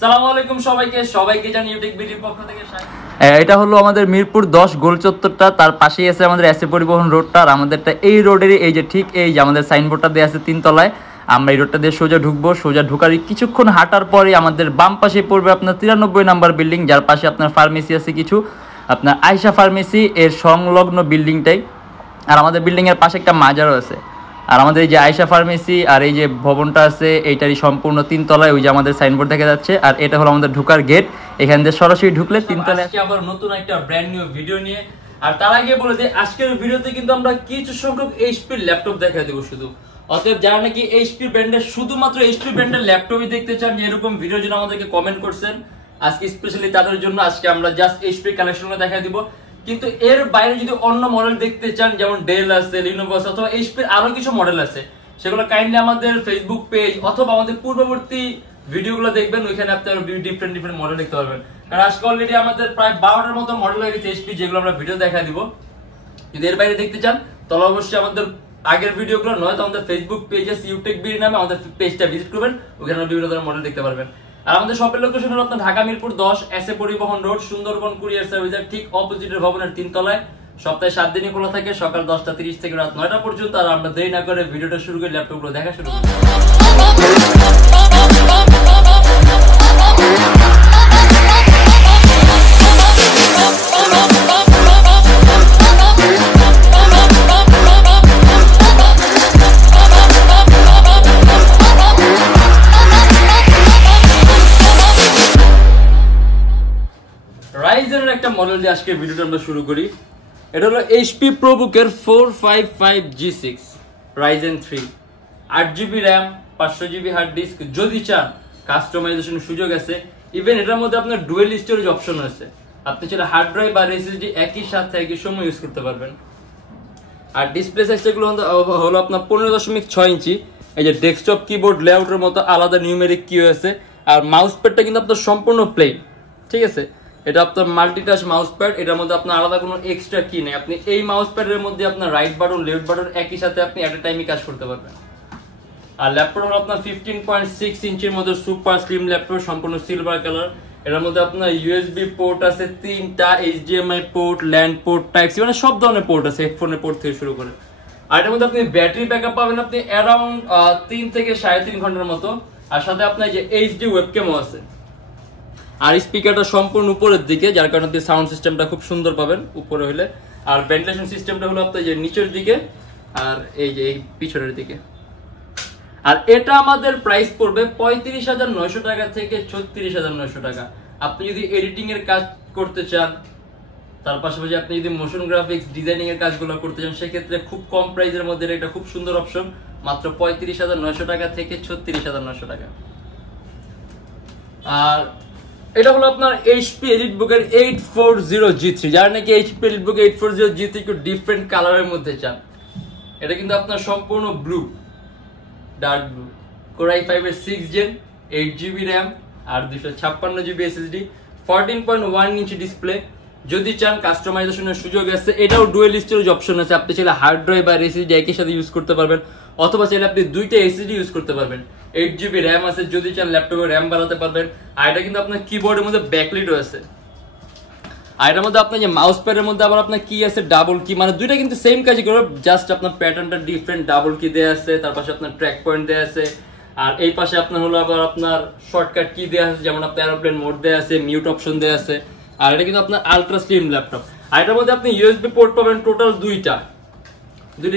আসসালামু আলাইকুম সবাইকে জানি ইউটেকবিডি পক্ষ থেকে এটা হলো আমাদের মিরপুর 10 গোল চত্বরটা, তার পাশেই আছে আমাদের এসএ পরিবহন রোডটা। আর আমাদেরটা এই রোডেরই এই যে ঠিক এই যে আমাদের সাইনবোর্ডটা দেওয়া আছে 3 তলায়। আমরা এই রোডটা দিয়ে সোজা ঢুকবো, সোজা ঢুকার কিছুক্ষণ হাঁটার পরে আমাদের বাম পাশে পড়বে আপনার 93 নাম্বার বিল্ডিং, যার পাশে আপনার ফার্মেসি আছে কিছু, আপনার আয়শা ফার্মেসি এর সংলগ্ন বিল্ডিংটাই। আর আমাদের বিল্ডিংয়ের পাশে একটা মাজারও আছে। আর আমাদের এই যে আয়শা ফার্মেসি আর এই যে ভবনটা আছে এইটারই সম্পূর্ণ 3 তলায়, ওই যে আমাদের সাইনবোর্ড দেখা যাচ্ছে। আর এটা হলো আমাদের ঢোকার গেট, এখান দিয়ে সরাসরি ঢুকলে 3 তলায়। আজকে আবার নতুন একটা ব্র্যান্ড নিউ ভিডিও নিয়ে, আর তার আগে বলে দিই আজকের ভিডিওতে কিন্তু আমরা কিছু সংখ্যক এইচপি ল্যাপটপ দেখাই দেবো শুধু। অতএব যারা নাকি এইচপি ব্র্যান্ডের শুধুমাত্র এইচপি ব্র্যান্ডের ল্যাপটপই দেখতে চান, যে এরকম ভিডিওর জন্য আমাদেরকে কমেন্ট করছেন, আজকে স্পেশালি তাদের জন্য আজকে আমরা জাস্ট এইচপি কালেকশনগুলো দেখাই দিব। কিন্তু এর বাইরে যদি অন্য মডেল দেখতে চান, যেমন ডেল আছে, লিনোভো আছে, অথবা এইচপির আরো কিছু মডেল আছে, সেগুলো কাইন্ডলি আমাদের ফেসবুক পেজ অথবা আমাদের পূর্ববর্তী ভিডিওগুলো দেখবেন, ওইখানে আপনারা ডিফারেন্ট মডেল দেখতে পারবেন। কারণ আজকে অলরেডি আমাদের প্রায় 12টার মতো মডেল হয়ে গেছে এইচপি, যেগুলো আমরা ভিডিও দেখা দিব। যদি এর বাইরে দেখতে চান তাহলে অবশ্যই আমাদের আগের ভিডিওগুলো নয়তো আমাদের ফেসবুক পেজে ইউটেকবি নামে আমাদের পেজটা ভিজিট করবেন, ওখানে বিভিন্ন ধরনের মডেল দেখতে পারবেন। আর আমাদের শপের লোকেশন হলো আপনার ঢাকা মিরপুর 10 এসএ পরিবহন রোড, সুন্দরবন কুরিয়ার সার্ভিসের ঠিক অপোজিটের ভবনের 3 তলায়। সপ্তাহে 7 দিনই খোলা থাকে, সকাল 10টা 30 থেকে রাত 9টা পর্যন্ত। আর আমরা দেরি না করে ভিডিওটা শুরু করি, ল্যাপটপগুলো দেখা শুরু করি। রাইজেনের একটা মডেল দিয়ে আজকে ভিডিওটা আমরা শুরু করি। এটা হলো এইচপি প্রোবুকের 4555G6 Ryzen 3, 8GB RAM, 500GB hard disk. যদি চান কাস্টমাইজেশনের সুযোগ আছে, ইভেন এটার মধ্যে আপনার ডুয়েল স্টোরেজ অপশন আছে, আপনি চাইলে হার্ড ড্রাইভ আর এসএসডি একই সাথে একই সময় ইউজ করতে পারবেন। আর ডিসপ্লে সাইজটা হলো আপনার 15.6 ইঞ্চি। এই যে ডেস্কটপ কিবোর্ড লেআউটের মতো আলাদা নিউমেরিক কি আছে। আর মাউস প্যাডটা কিন্তু আপনার সম্পূর্ণ প্লেন, ঠিক আছে। এটা আপনার মাল্টিটাচ মাউস প্যাড, এটার মধ্যে আপনার আলাদা কোনো এক্সট্রা কি নেই। আপনি এই মাউস প্যাডের মধ্যে আপনার রাইট বাটন লেফট বাটন একই সাথে আপনি এট এ টাইমই কাজ করতে পারবেন। আর ল্যাপটপ হলো আপনার 15.6 ইঞ্চির মধ্যে সুপার স্লিম ল্যাপটপ, সম্পূর্ণ সিলভার কালার। এটার মধ্যে আপনার ইউএসবি পোর্ট আছে 3টা, HDMI port, LAN port, type C, মানে সব ধরনের পোর্ট আছে, হেডফোনের পোর্ট থেকে শুরু করে। আর এটার মধ্যে আপনি ব্যাটারি ব্যাকআপ পাবেন আপনি অ্যারাউন্ড 3 থেকে 3.5 ঘন্টার মতো। আর সাথে আপনার যে এইচডি ওয়েবক্যামও আছে। আর স্পিকারটা সম্পূর্ণ উপরের দিকে, যার কারণে সাউন্ড সিস্টেমটা খুব সুন্দর পাবেন উপরে হলে। আর ভেন্টিলেশন সিস্টেমটা হলো আপনার যে নিচের দিকে আর এই যে পিছনের দিকে। আর এটা আমাদের প্রাইস পড়বে 35,900 টাকা থেকে 36,900 টাকা। আপনি যদি এডিটিং এর কাজ করতে চান, তার পাশাপাশি আপনি যদি মোশন গ্রাফিক্স ডিজাইনিং এর কাজগুলো করতে চান, সেক্ষেত্রে খুব কম প্রাইসের মধ্যে এটা খুব সুন্দর অপশন, মাত্র 35,900 টাকা থেকে 36,900 টাকা। আর এটা হলো আপনার এইচপি এলিটবুকের 840G3, যারা নাকি এইচপি এলিটবুক 840G3 একটু ডিফারেন্ট কালারের মধ্যে চান। এটা কিন্তু আপনার সম্পূর্ণ blue, dark blue, core i5 এর 6 জেন, 8GB র্যাম আর 256GB এসএসডি, 14.1 ইঞ্চি ডিসপ্লে। যদি চান কাস্টমাইজেশনের সুযোগ আছে, এটাও ডুয়েল স্টোরেজ অপশন আছে, আপনি চাইলে হার্ড ড্রাইভ আর এসএসডি একই সাথে ইউজ করতে পারবেন, অথবা চাইলে আপনি 2টা এসএসডি ইউজ করতে পারবেন। 8GB র্যাম আছে, যদি চান ল্যাপটপে র্যাম বাড়াতে পারবেন। আর এটা কিন্তু আপনার কিবোর্ডের মধ্যে ব্যাকলিটও আছে। আর এটার মধ্যে আপনার যে মাউস প্যাডের মধ্যে আবার আপনার কি আছে ডাবল কি, মানে দুইটা কিন্তু সেম কাজই করবে, জাস্ট আপনার প্যাটার্নটা ডিফারেন্ট। ডাবল কি দেয়া আছে, তার পাশে আপনার ট্র্যাক পয়েন্ট দেয়া আছে। আর এই পাশে আপনার হলো আবার আপনার শর্টকাট কি দেয়া আছে, যেমন আপনার এরোপ্লেন মোড দেয়া আছে, মিউট অপশন দেয়া আছে। আর এটা কিন্তু আপনার আলট্রা স্লিম ল্যাপটপ। আর এটার মধ্যে আপনি ইউএসবি পোর্ট পাবেন টোটাল দুইটা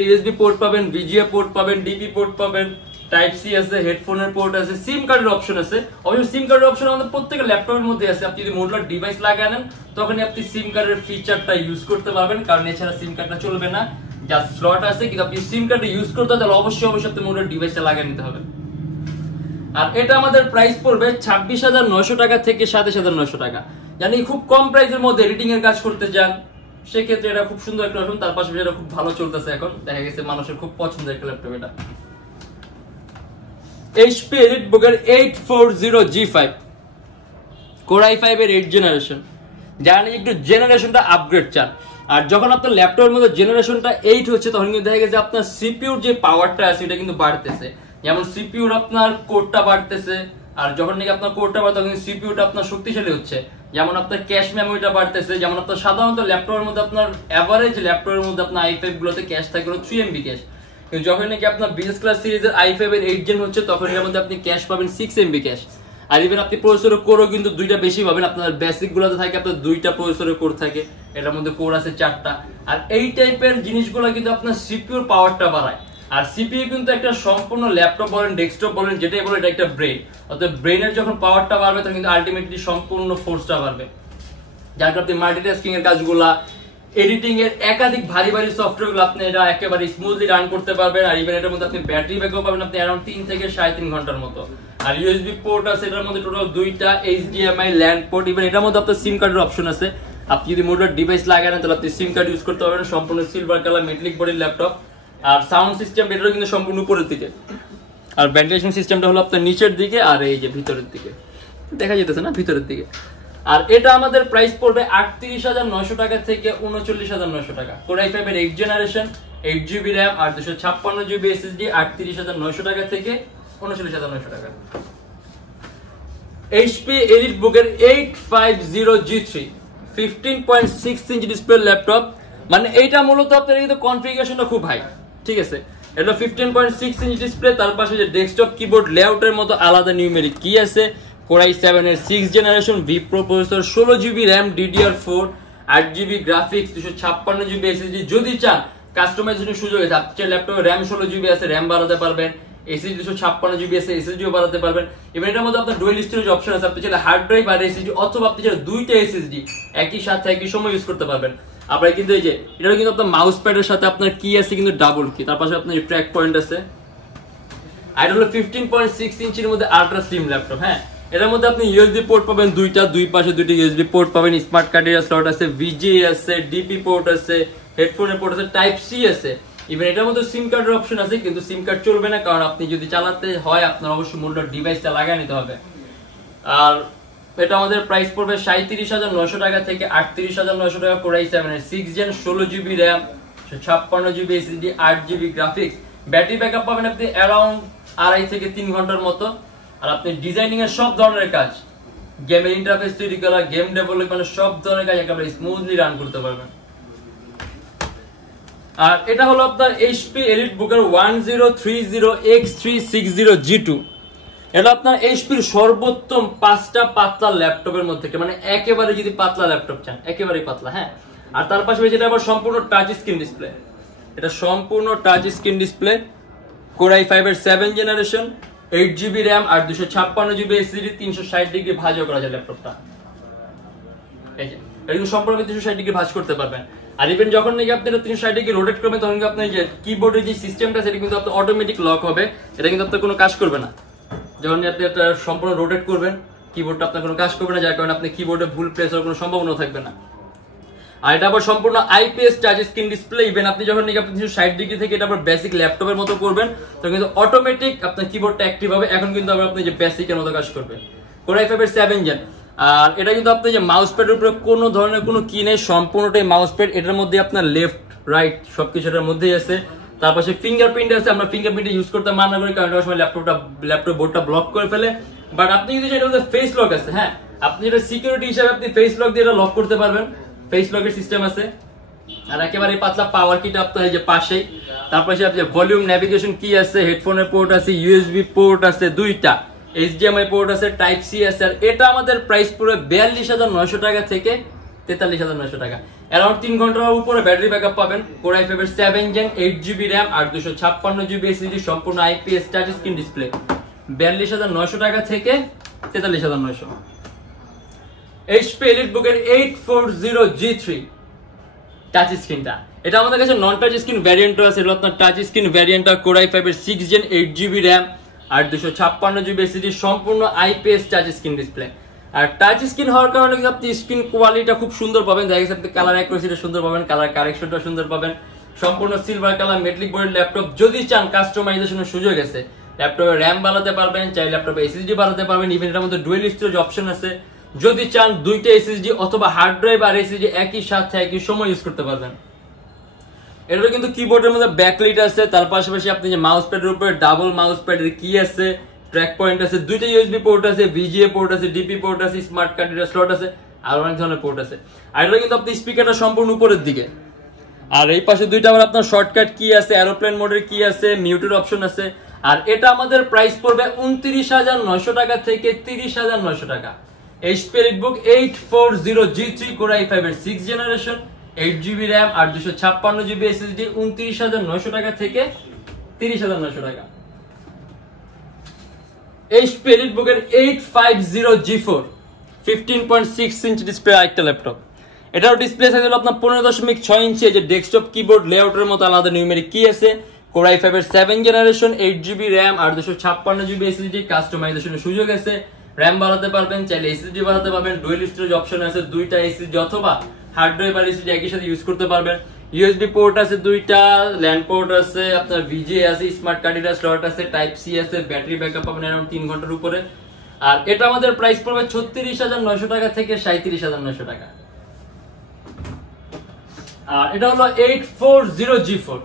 ইউএসবি পোর্ট পাবেন, ভিজিএ পোর্ট পাবেন, ডিপি পোর্ট পাবেন, টাইপ সি আছে, হেডফোনের পোর্ট আছে, সিম কার্ডের অপশন আছে। অবশ্যই সিম কার্ডের অপশন আমাদের প্রত্যেকটা ল্যাপটপের মধ্যে আছে। আপনি যদি মডুলার ডিভাইস লাগিয়ে আনেন, তখনই আপনি সিম কার্ডের ফিচারটা ইউজ করতে পারবেন, কারণ এছাড়া সিম কার্ডটা চলবে না। জাস্ট স্লট আছে, কিন্তু আপনি সিম কার্ডটা ইউজ করতে তাহলে অবশ্যই আপনি মডুলার ডিভাইসটা লাগিয়ে নিতে হবে। আর এটা আমাদের প্রাইস পড়বে 26,900 টাকা থেকে 27,900 টাকা। জানি খুব কম প্রাইসের মধ্যে এডিটিং এর কাজ করতে চান, সেক্ষেত্রে এটা খুব সুন্দর একটা অপশন। তার পাশাপাশি এটা খুব ভালো চলতেছে, এখন দেখা গেছে মানুষের খুব পছন্দের একটা ল্যাপটপ এটা। এইচপি এলিটবুকের 840G5 কোর i5 এর 8 জেনারেশন, যারা একটু জেনারেশনটা আপগ্রেড চান। আর যখন আপনার ল্যাপটপের মধ্যে জেনারেশনটা 8 হচ্ছে, তখন কিন্তু দেখা গেছে আপনার সিপিইউর যে পাওয়ারটা আছে এটা কিন্তু বাড়তেছে। যেমন সিপিইউর আপনার কোরটা বাড়তেছে, আর যখন নাকি আপনার কোরটা বাড়ে তখন সিপিইউটা আপনার শক্তিশালী হচ্ছে, যেমন আপনার ক্যাশ মেমোরিটা বাড়তেছে। যেমন আপনার সাধারণত ল্যাপটপের মধ্যে আপনার এভারেজ ল্যাপটপের মধ্যে আপনার i5 গুলোতে ক্যাশ থাকে 3 MB ক্যাশ, কিন্তু যখন নাকি আপনার বিজনেস ক্লাস সিরিজের i5 এর 8 জেন হচ্ছে তখন এর মধ্যে আপনি ক্যাশ পাবেন 6 MB ক্যাশ। আর ইভেন আপনি প্রসেসরের কোরও কিন্তু দুইটা বেশি পাবেন। আপনার বেসিক গুলোতে থাকে আপনার দুইটা প্রসেসরের কোর থাকে, এটার মধ্যে কোর আছে 4টা। আর এই টাইপের জিনিসগুলো কিন্তু আপনার সিপিইউর পাওয়ারটা বাড়ায়। আর সিপিইউ কিন্তু একটা সম্পূর্ণ ল্যাপটপ বলেন ডেস্কটপ বলেন যেটাই বলেন এটা একটা ব্রেন, অর্থাৎ ব্রেনের যখন পাওয়ারটা বাড়বে তখন কিন্তু আলটিমেটলি সম্পূর্ণ ফোর্সটা বাড়বে, যার কারণে আপনি মাল্টিটাস্কিং এর কাজগুলা, এডিটিং এর একাধিক ভারী ভারী সফটওয়্যারগুলো আপনি এটা একেবারে স্মুথলি রান করতে পারবেন। আর ইভেন এটার মধ্যে আপনি ব্যাটারি ব্যাকআপ পাবেন আপনি अराउंड 3 থেকে 3.5 ঘন্টার মতো। আর ইউএসবি পোর্ট আছে এটার মধ্যে টোটাল 2টা, এইচডিএমআই ল্যান্ড পোর্ট, ইভেন এটার মধ্যে আপনার সিম কার্ডের অপশন আছে। আপনি যদি মডুলার ডিভাইস লাগান তাহলে আপনি সিম কার্ড ইউজ করতে পারবেন। সম্পূর্ণ সিলভার কালার মেটালিক বডির ল্যাপটপ। আর সাউন্ড সিস্টেম এটারও কিন্তু সম্পূর্ণ উপরের দিকে, আর ভেন্টিলেশন সিস্টেমটা হলো আপনার নিচের দিকে আর এই যে ভিতরের দিকে দেখা যেতেছে না, ভিতরের দিকে। আর এটা আমাদের প্রাইস পড়বে ৩৮,৯০০ টাকা থেকে ৩৯,৯০০ টাকা। কোর i5 এর 8 জেনারেশন, 8GB RAM আর 256GB SSD ৩৮,৯০০ টাকা থেকে ৩৯,৯০০ টাকা। HP EliteBook এর 850G3 15.6 ইঞ্চি ডিসপ্লে ল্যাপটপ, মানে এইটা মূলত আপনার কিন্তু কনফিগারেশনটা খুব হাই, ঠিক আছে। এটা 15.6 ইঞ্চি ডিসপ্লে, তার পাশে যে ডেস্কটপ কিবোর্ড লেআউটের মতো আলাদা নিউমেরিক কি আছে। কোর i7 এর 6 generation vPro processor, 16GB RAM DDR4, 8GB graphics, 256GB SSD। যদি চান কাস্টমাইজেশনের সুযোগ আছে, আপনার ল্যাপটপে RAM 16GB আছে, RAM বাড়াতে পারবেন, SSD 256GB আছে, SSD ও বাড়াতে পারবেন। এবার এটার মধ্যে আপনার ডুয়াল স্টোরেজ অপশন আছে, আপনি চাইলে হার্ড ড্রাইভ আর SSD অথবা আপনি চাইলে দুইটা SSD একই সাথে একই সময় ইউজ করতে পারবেন। আপনার কিন্তু এই যে এটা কিন্তু আপনার মাউস প্যাডের সাথে আপনার কি আছে কিন্তু ডাবল কি, তার পাশে আপনার ট্র্যাক পয়েন্ট আছে। আর এটা হলো 15.6 ইঞ্চির মধ্যে আলট্রা স্লিম ল্যাপটপ। হ্যাঁ, এটার মধ্যে আপনি ইউএসবি পোর্ট পাবেন দুইটা, দুই পাশে দুইটা ইউএসবি পোর্ট পাবেন, স্মার্ট কার্ডের স্লট আছে, VGA আছে, ডিপি পোর্ট আছে, হেডফোনের পোর্ট আছে, টাইপ সি আছে। ইভেন এটার মধ্যে সিম কার্ডের অপশন আছে, কিন্তু সিম কার্ড চলবে না, কারণ আপনি যদি চালাতে হয় আপনার অবশ্যই মূল্য ডিভাইসটা লাগিয়ে নিতে হবে। আর এটা আমাদের প্রাইস পড়বে ৩৭,৯০০ টাকা থেকে ৩৮,৯০০ টাকা। কোর i7 এর 6 gen, 16GB RAM, 56GB SSD, 8GB graphics. Battery backup পাবেন আপনি অ্যারাউন্ড 2.5 থেকে 3 ঘন্টার মতো। আর আপনি ডিজাইনিং এর সব ধরনের কাজ, গেমের ইন্টারফেস তৈরি করা, গেম ডেভেলপমেন্ট, সব ধরনের কাজ একেবারে স্মুথলি রান করতে পারবেন। আর এটা হলো আপনার HP EliteBook এর 1030X360G2। এটা আপনার HP এর সর্বোত্তম 5টা পাতলা ল্যাপটপের মধ্যে, মানে একেবারে যদি পাতলা ল্যাপটপ চান একেবারেই পাতলা। হ্যাঁ, আর তার পাশাপাশি এটা আবার সম্পূর্ণ টাচ স্ক্রিন ডিসপ্লে, এটা সম্পূর্ণ touch screen display. Core i5 এর 7 জেনারেশন, 8GB RAM আর 256GB SSD, 360 ডিগ্রি ভাঁজও করা যায় ল্যাপটপটা। এই যে এটা কিন্তু সম্পূর্ণ 360 ডিগ্রি ভাঁজ করতে পারবেন। আর ইভেন যখন নাকি আপনি 360 ডিগ্রি রোটেট করবেন তখন কিন্তু আপনার যে কিবোর্ডের যে সিস্টেমটা সেটা কিন্তু আপনার অটোমেটিক লক হবে, এটা কিন্তু আপনার কোনো কাজ করবে না। যখন আপনি এটা সম্পূর্ণ রোটেট করবেন কিবোর্ডটা আপনার কোনো কাজ করবে না, যার কারণে আপনি কিবোর্ডে ভুল প্রেস হওয়ার কোনো সম্ভাবনা থাকবে না। আর এটা আবার সম্পূর্ণ IPS touch screen display. Even আপনি যখন নাকি আপনি 360 ডিগ্রি থেকে এটা আবার বেসিক ল্যাপটপের মতো করবেন তখন কিন্তু অটোমেটিক আপনার কিবোর্ডটা অ্যাক্টিভ হবে। এখন কিন্তু আবার আপনি যে বেসিকের মতো কাজ করবে। কোর i5 এর 7 জেন। আর এটা কিন্তু আপনি যে মাউস প্যাডের উপরে কোনো ধরনের কোনো কি নেই, সম্পূর্ণটাই মাউস প্যাড। এটার মধ্যে আপনার লেফট রাইট সবকিছু এটার মধ্যেই আছে। তার পাশে ফিঙ্গারপ্রিন্ট আছে, আমরা ফিঙ্গারপ্রিন্ট ইউজ করতে মানা করি কারণ এটা সময় ল্যাপটপ বোর্ডটা ব্লক করে ফেলে। বাট আপনি কিন্তু যেটা মধ্যে ফেস লক আছে, হ্যাঁ আপনি যেটা সিকিউরিটি হিসেবে আপনি ফেস লক দিয়ে এটা লক করতে পারবেন, ফেস লকের সিস্টেম আছে। আর একেবারে পাতলা পাওয়ার কিটা আপনার এই যে পাশেই। তারপরে আপনি ভলিউম নেভিগেশন কি আছে, হেডফোনের পোর্ট আছে, ইউএসবি পোর্ট আছে দুইটা, HDMI পোর্ট আছে, টাইপ সি আছে। আর এটা আমাদের প্রাইস পুরো 42,900 টাকা থেকে 43,900 টাকা। অ্যারাউন্ড 3 ঘন্টার উপরে ব্যাটারি ব্যাকআপ পাবেন। কোর i5 এর 7 জেন, 8GB RAM আর 256GB SSD, সম্পূর্ণ IPS টাচ স্ক্রিন ডিসপ্লে। 42,900 টাকা থেকে 43,900। HP EliteBook এর 840G3 টাচ স্ক্রিনটা, এটা আমাদের কাছে নন টাচ স্ক্রিন ভ্যারিয়েন্টও আছে। এটা আপনার টাচ স্ক্রিন ভ্যারিয়েন্টটা কোর i5 এর 6 জেন, 8GB RAM আর 256GB SSD, সম্পূর্ণ IPS টাচ স্ক্রিন ডিসপ্লে। আর টাচ স্ক্রিন হওয়ার কারণে কিন্তু আপনি স্ক্রিন কোয়ালিটিটা খুব সুন্দর পাবেন। দেখা গেছে আপনি কালার অ্যাকুরেসিটা সুন্দর পাবেন, কালার কারেকশনটা সুন্দর পাবেন। সম্পূর্ণ সিলভার কালার মেটালিক বডির ল্যাপটপ। যদি চান কাস্টমাইজেশনের সুযোগ আছে, ল্যাপটপে RAM বাড়াতে পারবেন, চাই ল্যাপটপে SSD বাড়াতে পারবেন। ইভেন এটার মধ্যে ডুয়াল স্টোরেজ অপশন আছে, যদি চান দুইটা SSD অথবা হার্ড ড্রাইভ আর SSD একই সাথে একই সময় ইউজ করতে পারবেন। এটা কিন্তু কিবোর্ডের মধ্যে ব্যাকলাইট আছে, তার পাশাপাশি আপনি যে মাউস প্যাডের উপরে ডাবল মাউস প্যাডের কি আছে, ট্র্যাক পয়েন্ট আছে, দুইটা ইউএসবি পোর্ট আছে, ভিজিএ পোর্ট আছে, ডিপি পোর্ট আছে, স্মার্ট কার্ড রিডার স্লট আছে, আর অনেক ধরনের পোর্ট আছে। আর এটা কিন্তু আপনি স্পিকারটা সম্পূর্ণ উপরের দিকে। আর এই পাশে দুইটা আবার আপনার শর্টকাট কি আছে, এরোপ্লেন মোডের কি আছে, মিউটের অপশন আছে। আর এটা আমাদের প্রাইস পড়বে 29,900 টাকা থেকে 30,900 টাকা। HP EliteBook 840G3 Core i5 এর 6th জেনারেশন, 8GB RAM আর 256GB SSD, 29,900 টাকা থেকে 30,900 টাকা। HP EliteBook এর 850G4 15.6 ইঞ্চি ডিসপ্লে আরেকটা ল্যাপটপ। এটার ডিসপ্লে সাইজ হলো আপনার 15.6 ইঞ্চি। যে ডেস্কটপ কিবোর্ড লেআউটের মতো আলাদা নিউমেরিক কি আছে, Core i5 এর 7th জেনারেশন, 8GB RAM আর 256GB SSD, কাস্টমাইজেশনের সুযোগ আছে। RAM বাড়াতে পারবেন, চাইলে SSD বাড়াতে পারবেন, ডুয়াল স্টোরেজ অপশন আছে, দুইটা SSD অথবা হার্ড ড্রাইভ আর SSD একই সাথে ইউজ করতে পারবেন। USB পোর্ট আছে দুইটা, ল্যান্ড পোর্ট আছে, আপনার VGA আছে, স্মার্ট কার্ড রিডার স্লট আছে, টাইপ সি আছে, ব্যাটারি ব্যাকআপ পাবেন अराउंड 3 ঘন্টার উপরে। আর এটা আমাদের প্রাইস পড়বে 36,900 টাকা থেকে 37,900 টাকা। আর এটা হলো 840G4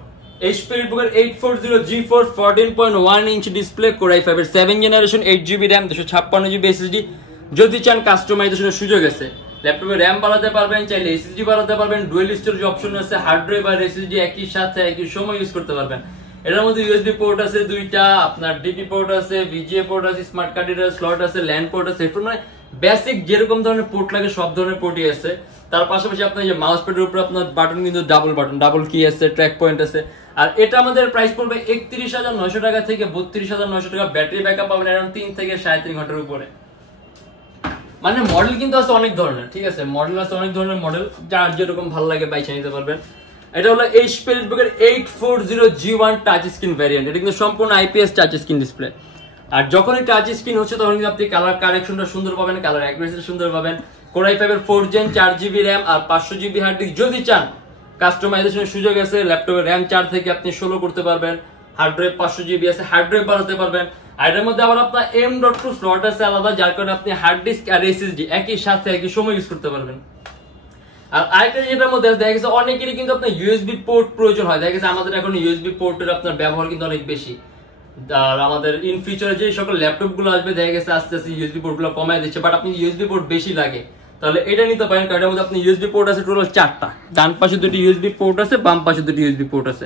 HP EliteBook এর 840G4 14.1 inch display, Core i5 এর 7th generation, 8GB RAM 256GB SSD। যদি চান কাস্টমাইজেশনের সুযোগ আছে, ল্যাপটপে RAM বাড়াতে পারবেন, চাইলে SSD বাড়াতে পারবেন, ডুয়াল স্টোরেজ অপশন আছে, হার্ড ড্রাইভ আর SSD একই সাথে একই সময় ইউজ করতে পারবেন। এটার মধ্যে USB পোর্ট আছে দুইটা, আপনার DP পোর্ট আছে, VGA পোর্ট আছে, স্মার্ট কার্ড রিডার স্লট আছে, ল্যান্ড পোর্ট আছে, হেডফোন, মানে বেসিক যেরকম ধরনের পোর্ট লাগে সব ধরনের পোর্টই আছে। তার পাশাপাশি আপনার যে মাউস প্যাডের উপরে আপনার বাটন কিন্তু ডাবল বাটন, ডাবল কি আছে, ট্র্যাক পয়েন্ট আছে। আর এটা আমাদের প্রাইস পড়বে 31,900 টাকা থেকে 32,900 টাকা। ব্যাটারি ব্যাকআপ পাবেন अराउंड 3 থেকে 3.5 ঘন্টার উপরে। মানে মডেল কিন্তু আছে অনেক ধরনের, ঠিক আছে, মডেল আছে অনেক ধরনের মডেল, যার যেরকম ভালো লাগে বাইচা নিতে পারবেন। এটা হলো HP EliteBook এর 840G1 টাচ স্ক্রিন ভ্যারিয়েন্ট। এটা কিন্তু সম্পূর্ণ IPS টাচ স্ক্রিন ডিসপ্লে। আর যখন এই টাচ স্ক্রিন হচ্ছে তখন কিন্তু আপনি কালার কারেকশনটা সুন্দর পাবেন, কালার অ্যাকুরেসি সুন্দর পাবেন। Core i5 এর 4th জেন, 4GB RAM আর 500GB হার্ড ডিস্ক। যদি চান কাস্টমাইজেশনের সুযোগ আছে, ল্যাপটপে RAM 4 থেকে আপনি 16 করতে পারবেন, হার্ড ড্রাইভ 500GB আছে, হার্ড ড্রাইভ বাড়াতে পারবেন। আর এর মধ্যে আবার আপনার M.2 স্লট আছে আলাদা, যার কারণে আপনি হার্ড ডিস্ক আর SSD একই সাথে একই সময় ইউজ করতে পারবেন। আর আরেকটা যেটার মধ্যে দেখা গেছে অনেকেরই কিন্তু আপনার USB পোর্ট প্রয়োজন হয়, দেখা গেছে আমাদের এখন USB পোর্টের আপনার ব্যবহার কিন্তু অনেক বেশি। আর আমাদের ইন ফিউচারে যে সকল ল্যাপটপ গুলো আসবে দেখা গেছে আস্তে আস্তে USB পোর্ট গুলো কমায় দিচ্ছে, বাট আপনি USB পোর্ট বেশি লাগে তাহলে এটা নিতে পারেন। কারণ এর মধ্যে আপনি USB পোর্ট আছে টোটাল 4টা, ডান পাশে দুটি USB পোর্ট আছে, বাম পাশে দুটি USB পোর্ট আছে।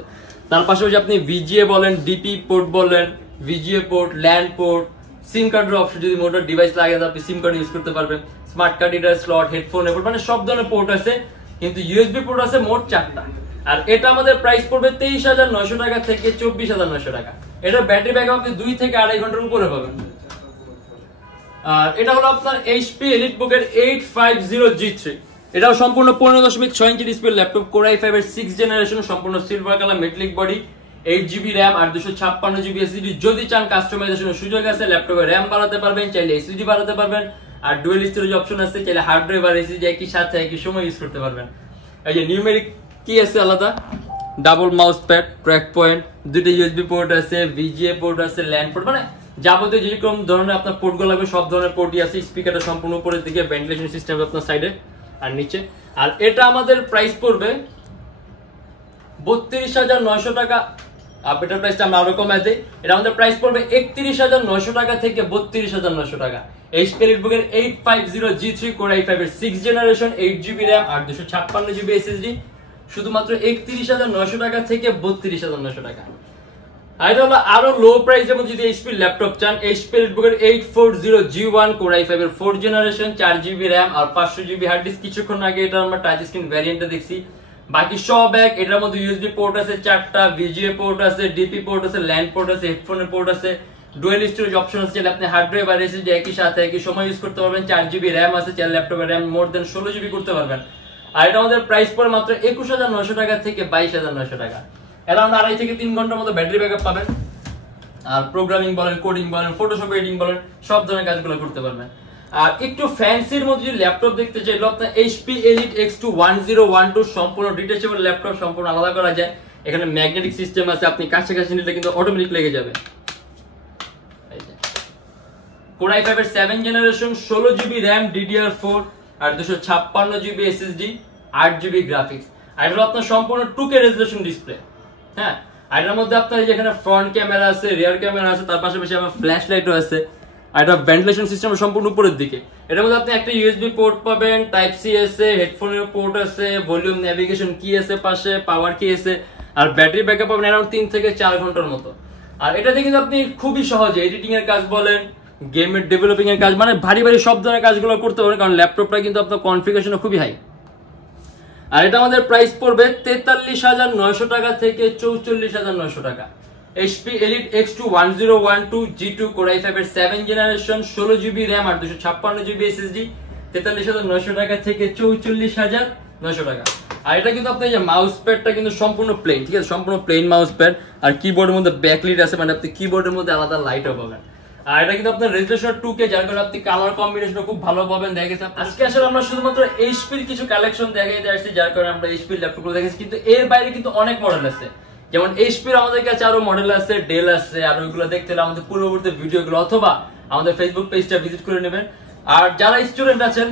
তার পাশাপাশি আপনি VGA বলেন, DP পোর্ট বলেন, VGA পোর্ট, ল্যান্ড পোর্ট, সিম কার্ডের অপশন, যদি মোটর ডিভাইস লাগে আপনি সিম কার্ড ইউজ করতে পারবেন, smart card reader slot, headphone, মানে সব ধরনের পোর্ট আছে, কিন্তু USB পোর্ট আছে মোট 4টা। আর এটা আমাদের প্রাইস পড়বে 23,900 টাকা থেকে 24,900 টাকা। এটা ব্যাটারি ব্যাকআপ আপনি 2 থেকে 2.5 ঘন্টার উপরে পাবেন। আর এটা হলো আপনার HP EliteBook এর 850G3। এটাও সম্পূর্ণ 15.6 inch display laptop, Core i5 এর 6th জেনারেশন, সম্পূর্ণ silver colour metallic body, 8GB RAM আর 256GB SSD। যদি চান কাস্টমাইজেশনের সুযোগ আছে, ল্যাপটপে RAM বাড়াতে পারবেন, চাইলে SSD বাড়াতে পারবেন, আর ডুয়াল স্টোরেজ অপশন আছে, চাইলে হার্ড ড্রাইভ আর SSD একই সাথে একই সময় ইউজ করতে পারবেন। এই যে নিউমেরিক কি আছে আলাদা, double mouse pad, track point, দুটো USB পোর্ট আছে, VGA পোর্ট আছে, ল্যান্ড পোর্ট, মানে যাবতীয় যেরকম ধরনের আপনার পোর্ট গুলো লাগবে সব ধরনের পোর্টই আছে। স্পিকারটা সম্পূর্ণ উপরের দিকে, ভেন্টিলেশন সিস্টেম আপনার সাইডে আর নিচে। আর এটা আমাদের প্রাইস পড়বে 32,900 টাকা। এটার প্রাইসটা আমরা আরো কমাই দিই, এটা আমাদের প্রাইস পড়বে 31,900 টাকা থেকে 32,900 টাকা। HP EliteBook এর 850G3 Core i5 এর 6th জেনারেশন, 8GB RAM আর 256GB SSD, শুধুমাত্র 31,900 টাকা থেকে 32,900 টাকা। আর এটা হলো আরো লো প্রাইসের মধ্যে যদি HP ল্যাপটপ চান, HP EliteBook এর 840G1 Core i5 এর 4th জেনারেশন, 4GB RAM আর 500GB হার্ড ডিস্ক। কিছুক্ষণ আগে এটা আমরা টাচ স্ক্রিন ভ্যারিয়েন্টে দেখছি, বাকি সব এক। এটার মধ্যে USB পোর্ট আছে 4টা, VGA পোর্ট আছে, DP পোর্ট আছে, ল্যান্ড পোর্ট আছে, হেডফোনের পোর্ট আছে, ডুয়াল স্টোরেজ অপশন আছে, আপনি হার্ড ড্রাইভ আর SSD একই সাথে একই সময় ইউজ করতে পারবেন, 4GB RAM আছে, চাইলে ল্যাপটপে RAM মোর দেন 16GB করতে পারবেন। আর এটা আমাদের প্রাইস পড়ে মাত্র 21,900 টাকা থেকে 22,900 টাকা। অ্যারাউন্ড 2.5 থেকে 3 ঘন্টার মতো ব্যাটারি ব্যাকআপ পাবেন। আর প্রোগ্রামিং বলেন, কোডিং বলেন, ফটোশপ এডিটিং বলেন, সব ধরনের কাজগুলো করতে পারবেন। আর একটু ফ্যান্সির মধ্যে যদি ল্যাপটপ দেখতে চাইলে আপনার HP Elite X2 1012 সম্পূর্ণ ডিটাচেবল ল্যাপটপ, সম্পূর্ণ আলাদা করা যায়। এখানে ম্যাগনেটিক সিস্টেম আছে, আপনি কাছে কাছে নিলে কিন্তু অটোমেটিক লেগে যাবে। Core i5 এর 7th generation, 16GB RAM DDR4 আর 256GB SSD, 8GB গ্রাফিক্স। আর এটা আপনার সম্পূর্ণ 2K রেজোলিউশন ডিসপ্লে। হ্যাঁ, আর এটার মধ্যে আপনার যেখানে ফ্রন্ট ক্যামেরা আছে, রিয়ার ক্যামেরা আছে, তার পাশাপাশি আমার ফ্ল্যাশ লাইটও আছে। আর এটা ভেন্টিলেশন সিস্টেম সম্পূর্ণ উপরের দিকে। এটার মধ্যে আপনি একটা ইউএসবি পোর্ট পাবেন, টাইপ সি আছে, হেডফোনের পোর্ট আছে, ভলিউম নেভিগেশন কি আছে পাশে, পাওয়ার কি আছে, আর ব্যাটারি ব্যাকআপ পাবেন অ্যারাউন্ড 3 থেকে 4 ঘন্টার মতো। আর এটাতে কিন্তু আপনি খুবই সহজে এডিটিং এর কাজ বলেন, গেমের ডেভেলপিং এর কাজ, মানে ভারী ভারী সব ধরনের কাজগুলো করতে পারেন, কারণ ল্যাপটপটা কিন্তু আপনার কনফিগারেশন খুবই হাই। আর এটা আমাদের প্রাইস পড়বে 43,900 টাকা থেকে 44,900 টাকা। HP Elite X2 1012 G2 Core i5 এর 7 জেনারেশন, 16GB RAM আর 256GB SSD, 43,900 টাকা থেকে 44,900 টাকা। আর এটা কিন্তু আপনার যে মাউস প্যাডটা কিন্তু সম্পূর্ণ প্লেন, ঠিক আছে, সম্পূর্ণ প্লেন মাউস প্যাড। আর কিবোর্ডের মধ্যে ব্যাকলিট আছে, মানে আপনি কিবোর্ডের মধ্যে আলাদা লাইটও পাবেন। আর এটা কিন্তু আপনার রেজোলিউশন 2K, যার কারণে আপনি কালার কম্বিনেশন খুব ভালো পাবেন। দেখা গেছে আজকে আসলে আমরা শুধুমাত্র HP এর কিছু কালেকশন দেখাইতে আসছি, যার কারণে আমরা HP এর ল্যাপটপগুলো দেখেছি, কিন্তু এর বাইরে কিন্তু অনেক মডেল আছে। যেমন HP এর আমাদের কাছে আরো মডেল আছে, ডেল আছে, আর ওইগুলো দেখতে হলে আমাদের পূর্ববর্তী ভিডিওগুলো অথবা আমাদের ফেসবুক পেজটা ভিজিট করে নেবেন। আর যারা স্টুডেন্ট আছেন,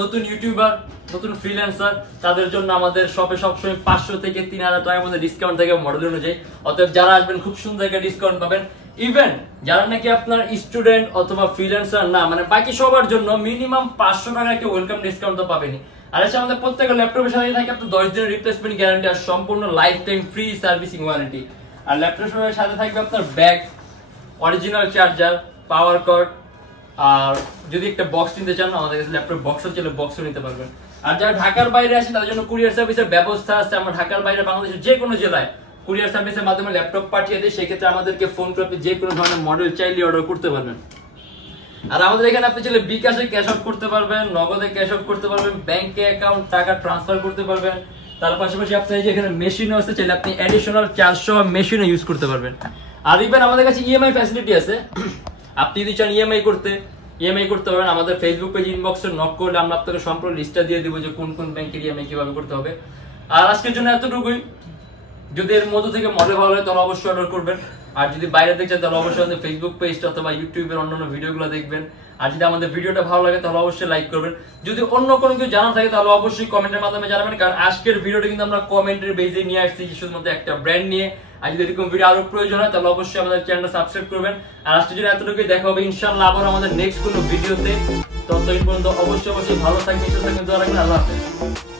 নতুন ইউটিউবার, নতুন ফ্রিল্যান্সার, তাদের জন্য আমাদের শপে সবসময় 500 থেকে 3,000 টাকার মধ্যে ডিসকাউন্ট থাকে মডেল অনুযায়ী। অতএব যারা আসবেন খুব সুন্দর একটা ডিসকাউন্ট পাবেন। ইভেন যারা নাকি আপনার স্টুডেন্ট অথবা ফ্রিল্যান্সার না, মানে বাকি সবার জন্য মিনিমাম 500 টাকা একটা ওয়েলকাম ডিসকাউন্ট তো পাবেনই। আর এছাড়া আমাদের প্রত্যেকটা ল্যাপটপের সাথে থাকে আপনার 10 দিনের রিপ্লেসমেন্ট গ্যারান্টি আর সম্পূর্ণ lifetime free servicing warranty. আর ল্যাপটপের সাথে থাকবে আপনার bag, original charger, power cord, আর যদি একটা বক্স নিতে চান আমাদের কাছে ল্যাপটপ বক্সও চলে, বক্সও নিতে পারবেন। আর যারা ঢাকার বাইরে আসেন তাদের জন্য কুরিয়ার সার্ভিসের ব্যবস্থা আছে। আমরা ঢাকার বাইরে বাংলাদেশের যে কোনো জেলায় কুরিয়ার সার্ভিসের মাধ্যমে ল্যাপটপ পাঠিয়ে দিই। সেক্ষেত্রে আমাদেরকে ফোন করে আপনি যে কোনো ধরনের মডেল চাইলে অর্ডার করতে পারবেন। আর আমাদের এখানে আপনি চাইলে bKash-এ ক্যাশ আউট করতে পারবেন, নগদে ক্যাশ আউট করতে পারবেন, ব্যাংকে অ্যাকাউন্ট টাকা ট্রান্সফার করতে পারবেন। তার পাশাপাশি আপনার যে এখানে মেশিনও আছে, চাইলে আপনি অ্যাডিশনাল চার্জ সহ মেশিনও ইউজ করতে পারবেন। আর ইভেন আমাদের কাছে ইএমআই ফ্যাসিলিটি আছে। আপনি যদি চান ইএমআই করতে পারবেন। আমাদের ফেসবুক পেজ ইনবক্সে নক করলে আমরা আপনাকে সম্পূর্ণ লিস্টটা দিয়ে দিব যে কোন কোন ব্যাংকের ইএমআই কিভাবে করতে হবে। আর আজকের জন্য এতটুকুই। যদি এর মধ্যে থেকে মডেল ভালো হয় তাহলে অবশ্যই অর্ডার করবেন। আর যদি বাইরে দেখছেন তাহলে অবশ্যই আমাদের ফেসবুক পেজটা অথবা ইউটিউবের অন্যান্য ভিডিওগুলো দেখবেন। আর যদি আমাদের ভিডিওটা ভালো লাগে তাহলে অবশ্যই লাইক করবেন। যদি অন্য কোনো কিছু জানার থাকে তাহলে অবশ্যই কমেন্টের মাধ্যমে জানাবেন, কারণ আজকের ভিডিওটা কিন্তু আমরা কমেন্টের বেজে নিয়ে আসছি শুধুমাত্র একটা ব্র্যান্ড নিয়ে। আর যদি এরকম ভিডিও আরো প্রয়োজন হয় তাহলে অবশ্যই আমাদের চ্যানেলটা সাবস্ক্রাইব করবেন। আর আজকের জন্য এতটুকুই, দেখা হবে ইনশাআল্লাহ আবার আমাদের নেক্সট কোনো ভিডিওতে। ততদিন পর্যন্ত অবশ্যই ভালো থাকবেন, সুস্থ থাকবেন, দোয়া রাখবেন। আল্লাহ হাফেজ।